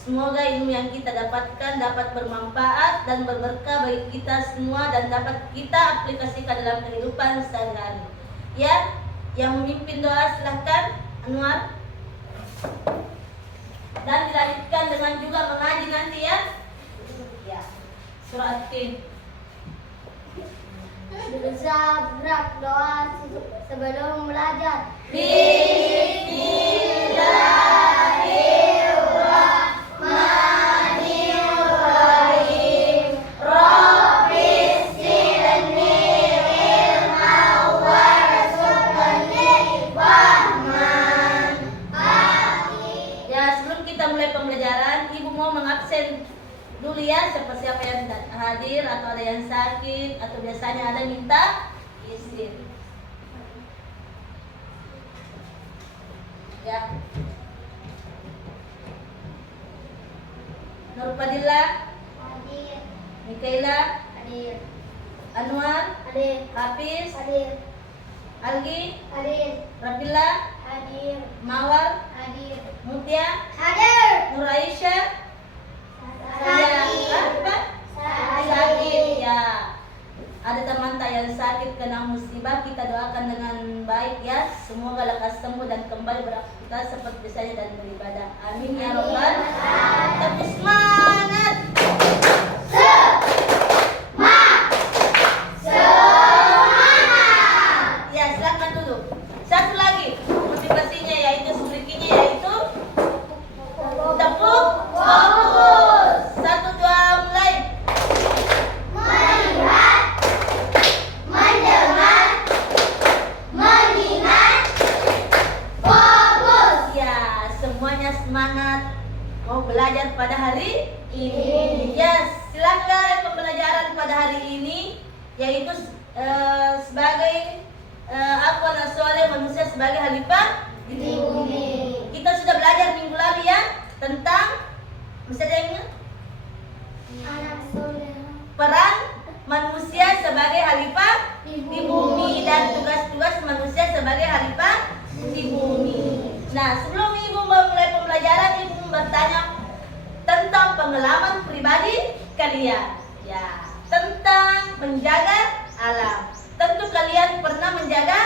Semoga ilmu yang kita dapatkan dapat bermanfaat dan berberkah bagi kita semua dan dapat kita aplikasikan dalam kehidupan sehari-hari. Ya, yang memimpin doa silahkan Anwar. Dan dilanjutkan dengan juga mengaji nanti ya. Ya. Surah At-Tin. Berzabrak doa sebelum belajar. Bismillahirrahmanirrahim. Rabbis zidni ilman warzuqni fahman. Ya, sebelum kita mulai pembelajaran, Ibu mau mengabsen dulu ya, siapa-siapa yang tidak hadir atau ada yang sakit atau biasanya ada minta izin. Ya. Nurpadilla, Hadir. Mikaela, Hadir. Anwar, Hadir. Hafiz, Hadir. Algi, Hadir. Rabilla, Hadir. Mawar, Hadir. Mutia, Hadir. Nur Aisyah, apa? Sakit. Sakit ya. Ada teman tak yang sakit kena musibah, kita doakan dengan baik ya. Semoga lekas sembuh dan kembali beraktivitas seperti biasanya dan beribadah. Amin ya robbal. Tapi semangat. Ya, silakan duduk. Satu lagi motivasinya yaitu sumrikinya yaitu tepuk fokus. 1, 2 mulai. Melihat, mendengar, mengingat, fokus. Ya, semuanya semangat mau belajar pada hari ini. Ya, silakan pembelajaran pada hari ini yaitu sebagai aku anak soleh manusia sebagai khalifah Di bumi. Kita sudah belajar minggu lalu ya tentang misalnya Anak soleh peran manusia sebagai khalifah di bumi dan tugas-tugas manusia sebagai khalifah di bumi. Nah, sebelum Ibu memulai pembelajaran, Ibu bertanya tentang pengalaman pribadi kalian. Ya, tentang menjaga alam. Tentu kalian pernah menjaga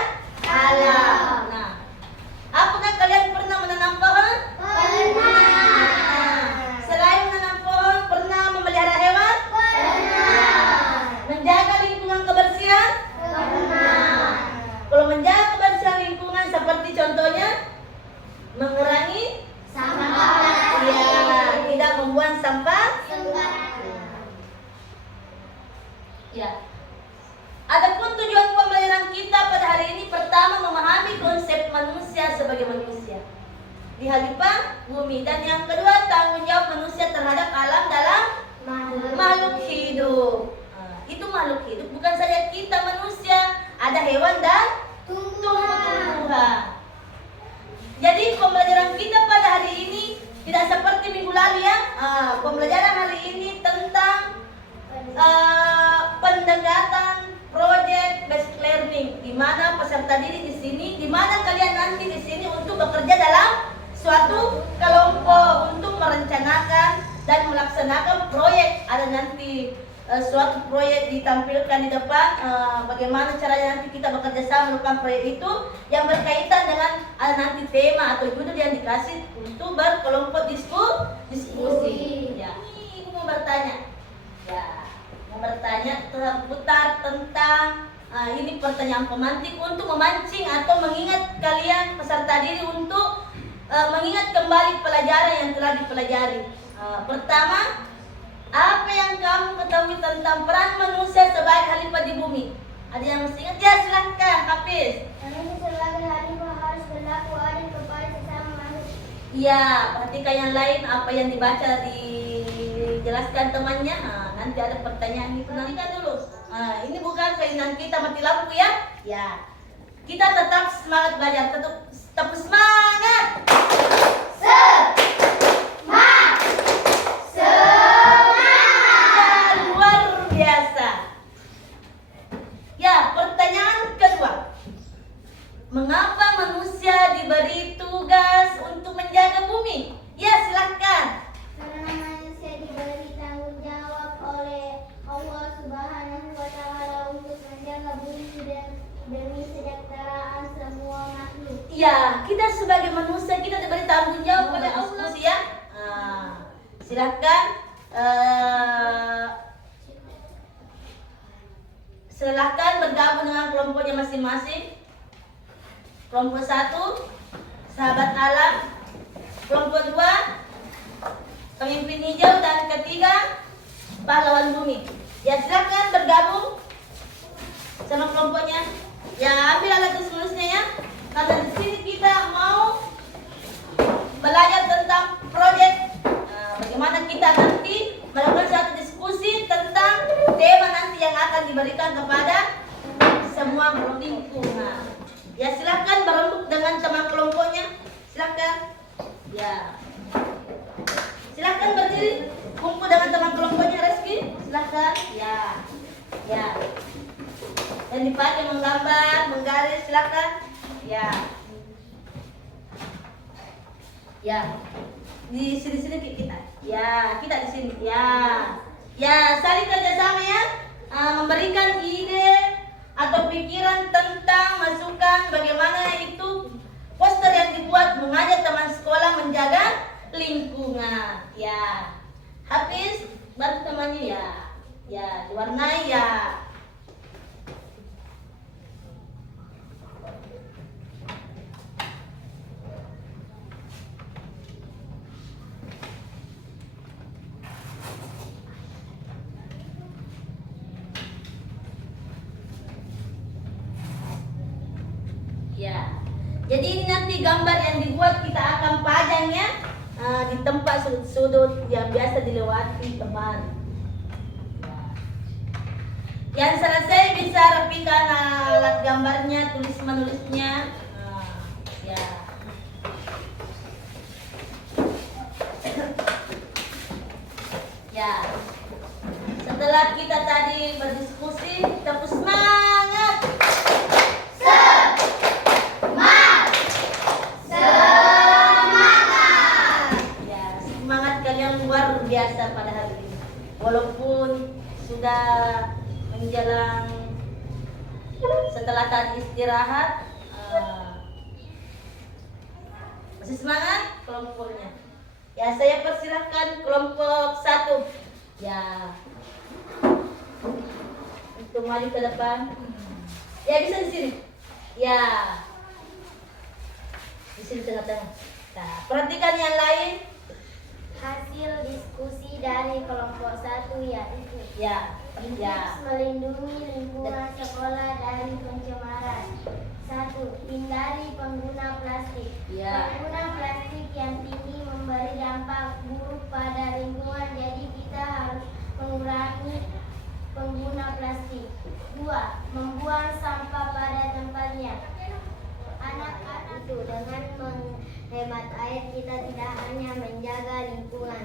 alam. Nah, apakah kalian pernah menanam pohon? pernah. Selain menanam pohon, pernah memelihara hewan? Menjaga lingkungan kebersihan? Pernah. Kalau menjaga kebersihan lingkungan seperti contohnya mengurangi Sampah ya, tidak membuang sampah. Ya. Adapun tujuan pembelajaran kita pada hari ini pertama memahami konsep manusia sebagai manusia di khalifah bumi dan yang kedua tanggung jawab manusia terhadap alam dalam makhluk hidup. Itu makhluk hidup bukan saja kita manusia, ada hewan dan tumbuh-tumbuhan. Jadi pembelajaran kita pada hari ini tidak seperti minggu lalu ya. Pembelajaran hari ini tentang pendekatan project based learning, di mana peserta didik di sini, di mana kalian nanti di sini untuk bekerja dalam suatu kelompok untuk merencanakan dan melaksanakan proyek. Ada nanti suatu proyek ditampilkan di depan, bagaimana caranya nanti kita bekerja sama melakukan proyek itu yang berkaitan dengan ada nanti tema atau judul yang dikasih untuk berkelompok diskusi. Ya, ini Ibu mau bertanya. Ya, mau bertanya seputar tentang ini pertanyaan pemantik untuk memancing atau mengingat kalian peserta didik untuk mengingat kembali pelajaran yang telah dipelajari. Pertama, apa yang kamu ketahui tentang peran manusia sebagai khalifah di bumi? Ada yang mesti ingat? Ya, silakan, Hafiz. Manusia sebagai khalifah harus berlaku adil kepada sesama manusia. Iya, perhatikan yang lain apa yang dibaca dijelaskan temannya. Nanti ada pertanyaan itu nanti dulu. Ini bukan keinginan kita mati lampu ya. Ya. Kita tetap semangat belajar, tetap semangat. Ya, luar biasa. Ya, pertanyaan kedua. Mengapa manusia diberi tugas untuk menjaga bumi? Ya, silahkan. Ya, kita sebagai manusia kita diberi tanggung jawab pada Allah ya. Silahkan silahkan bergabung dengan kelompoknya masing-masing. Kelompok 1 sahabat alam, kelompok 2 pemimpin hijau, dan ketiga pahlawan bumi. Ya, silahkan bergabung sama kelompoknya. Ya, ambil alat tulis-menulisnya ya. Karena di sini kita mau belajar tentang proyek. Bagaimana kita nanti melakukan suatu diskusi tentang tema nanti yang akan diberikan kepada semua lingkungan. Ya, silahkan berembuk dengan teman kelompoknya. Silahkan. Ya. Silahkan berdiri kumpul dengan teman kelompoknya. Reski, silahkan. Ya. Ya. Dan dipakai menggambar, menggaris, silahkan. Ya. Ya. Di sini-sini kita. Ya, kita di sini. Ya. Ya, saling kerjasama ya. Memberikan ide atau pikiran tentang masukan bagaimana itu poster yang dibuat mengajak teman sekolah menjaga lingkungan. Ya. Habis bantu temannya ya. Ya, diwarnai ya. Ya, jadi ini nanti gambar yang dibuat kita akan pajangnya di tempat sudut-sudut yang biasa dilewati teman. Yang selesai bisa rapikan alat gambarnya, tulis menulisnya. Ya. Ya. Setelah kita tadi berdiskusi, tepuk semangat. Biasa pada hari ini, walaupun sudah menjelang setelah tadi istirahat, masih semangat kelompoknya. Ya, saya persilahkan kelompok 1 ya untuk maju ke depan. Ya, bisa di sini. Ya, di sini tengah-tengah. Nah, perhatikan yang lain. Hasil diskusi dari kelompok 1 yaitu Ya. melindungi lingkungan sekolah dari pencemaran. 1. Hindari pengguna plastik. Ya. Pengguna plastik yang tinggi memberi dampak buruk pada lingkungan, jadi kita harus mengurangi pengguna plastik. 2. Membuang sampah pada tempatnya. Anak-anak itu dengan menghemat air kita tidak hanya menjaga lingkungan,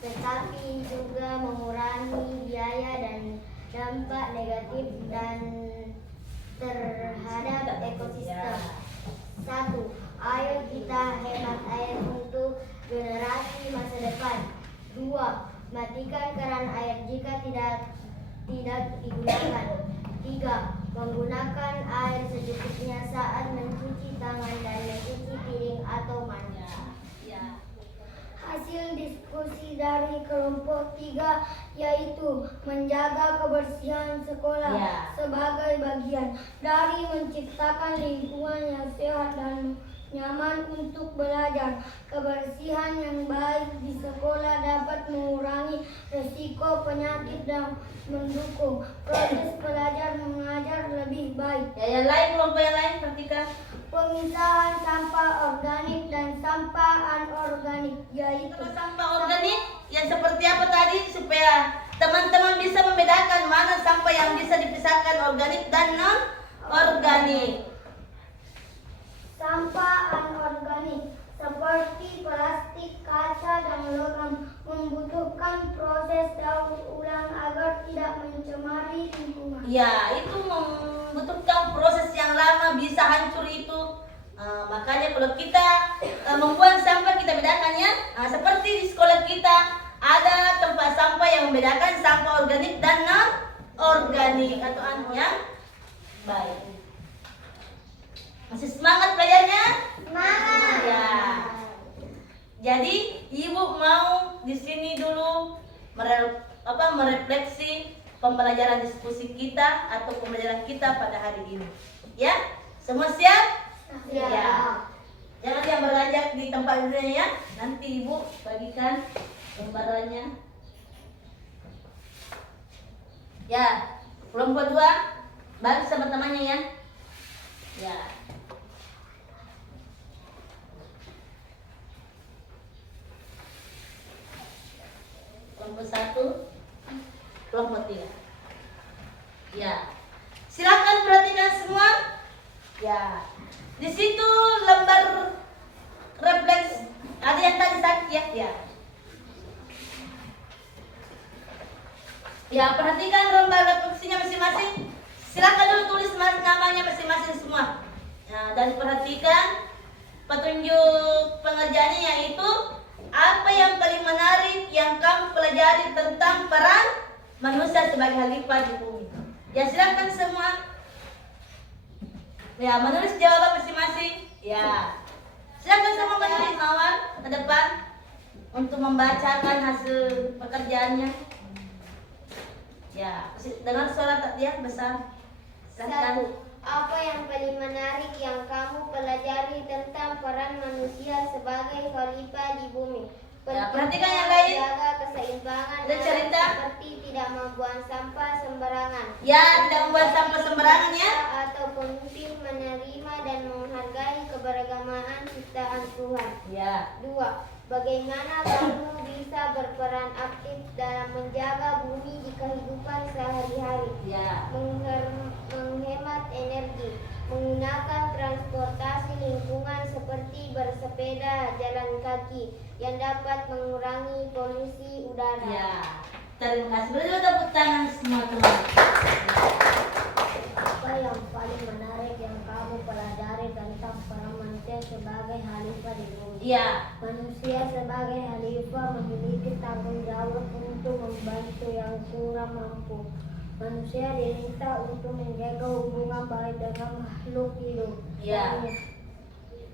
tetapi juga mengurangi biaya dan dampak negatif dan terhadap ekosistem. 1. Ayo kita hemat air untuk generasi masa depan. 2. Matikan keran air jika tidak digunakan. 3. Menggunakan air secukupnya saat mencuci tangan dan mencuci piring atau mandi. Ya. Hasil diskusi dari kelompok 3 yaitu menjaga kebersihan sekolah sebagai bagian dari menciptakan lingkungan yang sehat dan nyaman untuk belajar. Kebersihan yang baik di sekolah dapat mengurangi risiko penyakit dan mendukung proses belajar mengajar lebih baik. Ya, yang lain, kelompok yang lain perhatikan. Pemisahan sampah organik dan sampah anorganik yaitu Sampah organik yang seperti apa tadi, supaya teman-teman bisa membedakan mana sampah yang bisa dipisahkan organik dan non organik. sampah anorganik seperti plastik, kaca, dan logam membutuhkan proses daur ulang agar tidak mencemari lingkungan. Ya, itu membutuhkan proses yang lama, bisa hancur itu. Makanya kalau kita membuang sampah, kita bedakan ya. Seperti di sekolah kita ada tempat sampah yang membedakan sampah organik dan non organik atau yang baik. Masih semangat pelajarnya? dulu merefleksi pembelajaran diskusi kita atau pembelajaran kita pada hari ini. Ya, semua siap? Siap. Ya. Jangan yang beranjak di tempat duduknya ya. Nanti Ibu bagikan gambarannya. Ya, kelompok 2 bagi sama temannya ya. Ya. Kelompok 1, kelompok 3. Ya. Silakan perhatikan semua. Ya. Di situ lembar refleks ada yang tadi sakit ya. Ya. Ya, perhatikan lembar refleksinya masing-masing. Silakan dulu tulis namanya masing-masing semua. Nah, dan perhatikan petunjuk pengerjaannya, yaitu apa yang paling menarik yang kamu pelajari tentang peran manusia sebagai khalifah di bumi. Ya, silakan semua. Ya, menulis jawaban masing-masing. Ya, silakan semua menulis Mawar ke depan untuk membacakan hasil pekerjaannya. Ya, dengan suara tak dia besar. Silakan. 1. Apa yang paling menarik yang kamu pelajari tentang peran manusia sebagai khalifah di bumi? Ya, perhatikan yang lain. Jaga keseimbangan Ada cerita? seperti tidak membuang sampah sembarangan. Ya, tidak membuang sampah sembarangan ya. Atau pemimpin menerima dan menghargai keberagaman ciptaan Tuhan. Ya. 2. Bagaimana kamu bisa berperan aktif dalam menjaga bumi di kehidupan sehari-hari? Ya. Menghemat energi, menggunakan transportasi lingkungan seperti bersepeda, jalan kaki yang dapat mengurangi polusi udara. Ya. Terima kasih. Beri tepuk tangan semua teman. Apa yang paling menarik yang kamu pelajari tentang peran manusia sebagai khalifah di bumi? Ya. Manusia sebagai khalifah memiliki tanggung jawab untuk membantu yang kurang mampu. Manusia diminta untuk menjaga hubungan baik dengan makhluk hidup. Ya.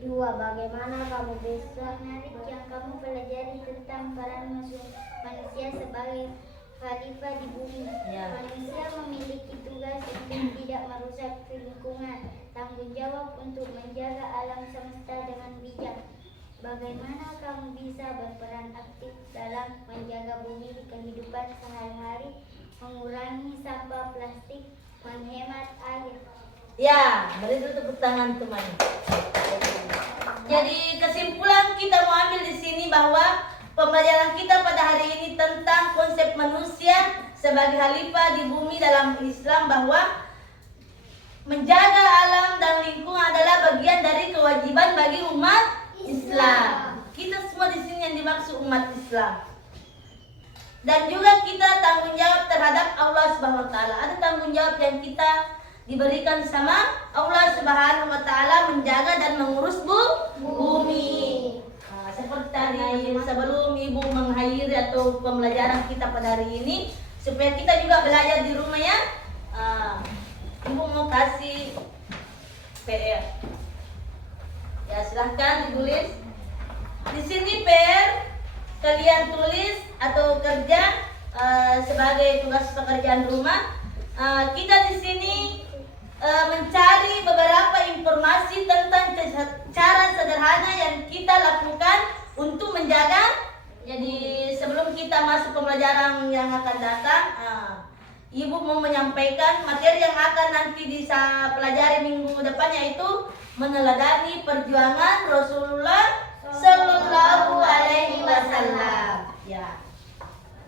2. Bagaimana kamu bisa menarik yang kamu pelajari tentang peran manusia sebagai khalifah di bumi? Ya. Manusia memiliki tugas untuk tidak merusak lingkungan, tanggung jawab untuk menjaga alam semesta dengan bijak. Bagaimana kamu bisa berperan aktif dalam menjaga bumi di kehidupan sehari-hari, mengurangi sampah plastik, menghemat air? Ya, beri dulu tepuk tangan teman. Jadi kesimpulan kita mau ambil di sini bahwa pembelajaran kita pada hari ini tentang konsep manusia sebagai khalifah di bumi dalam Islam, bahwa menjaga alam dan lingkungan adalah bagian dari kewajiban bagi umat Islam. Kita semua di sini yang dimaksud umat Islam. Dan juga kita tanggung jawab terhadap Allah Subhanahu wa taala. Ada tanggung jawab yang kita diberikan sama Allah Subhanahu wa taala menjaga dan mengurus bumi. Nah, seperti tadi sebelum Ibu mengakhiri atau pembelajaran kita pada hari ini, supaya kita juga belajar di rumah ya. Ibu mau kasih PR. Ya, silahkan ditulis. Di sini PR kalian tulis atau kerja sebagai tugas pekerjaan rumah. Kita di sini mencari beberapa informasi tentang cara sederhana yang kita lakukan untuk menjaga. Jadi sebelum kita masuk pembelajaran yang akan datang, Ibu mau menyampaikan materi yang akan nanti bisa pelajari minggu depan, yaitu meneladani perjuangan Rasulullah Sallallahu Alaihi Wasallam. Ya.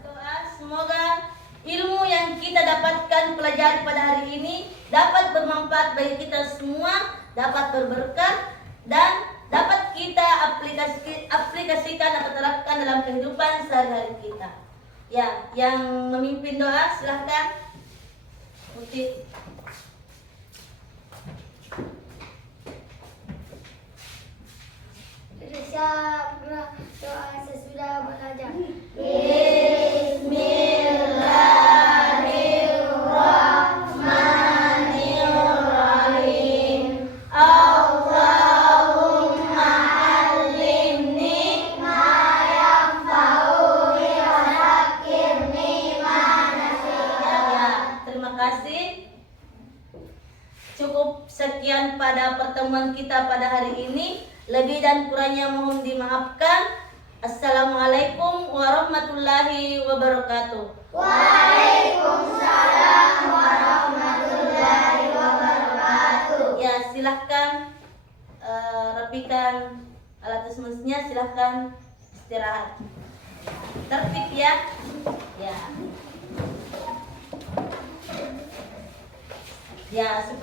Doa semoga ilmu yang kita dapatkan pelajari pada hari ini dapat bermanfaat bagi kita semua, dapat berberkah, dan dapat kita aplikasikan atau terapkan dalam kehidupan sehari-hari kita. Ya, yang memimpin doa silahkan Putih. Siap doa sesudah belajar. Bismillahirrahmanirrahim. Allahumma allimni ma yanfa'uni wa Demikian pada pertemuan kita pada hari ini. Lebih dan kurangnya mohon dimaafkan. Assalamualaikum warahmatullahi wabarakatuh. Waalaikumsalam warahmatullahi wabarakatuh. Ya, silahkan rapikan alat semestinya, silahkan istirahat. Tertib ya. Ya. Ya, supaya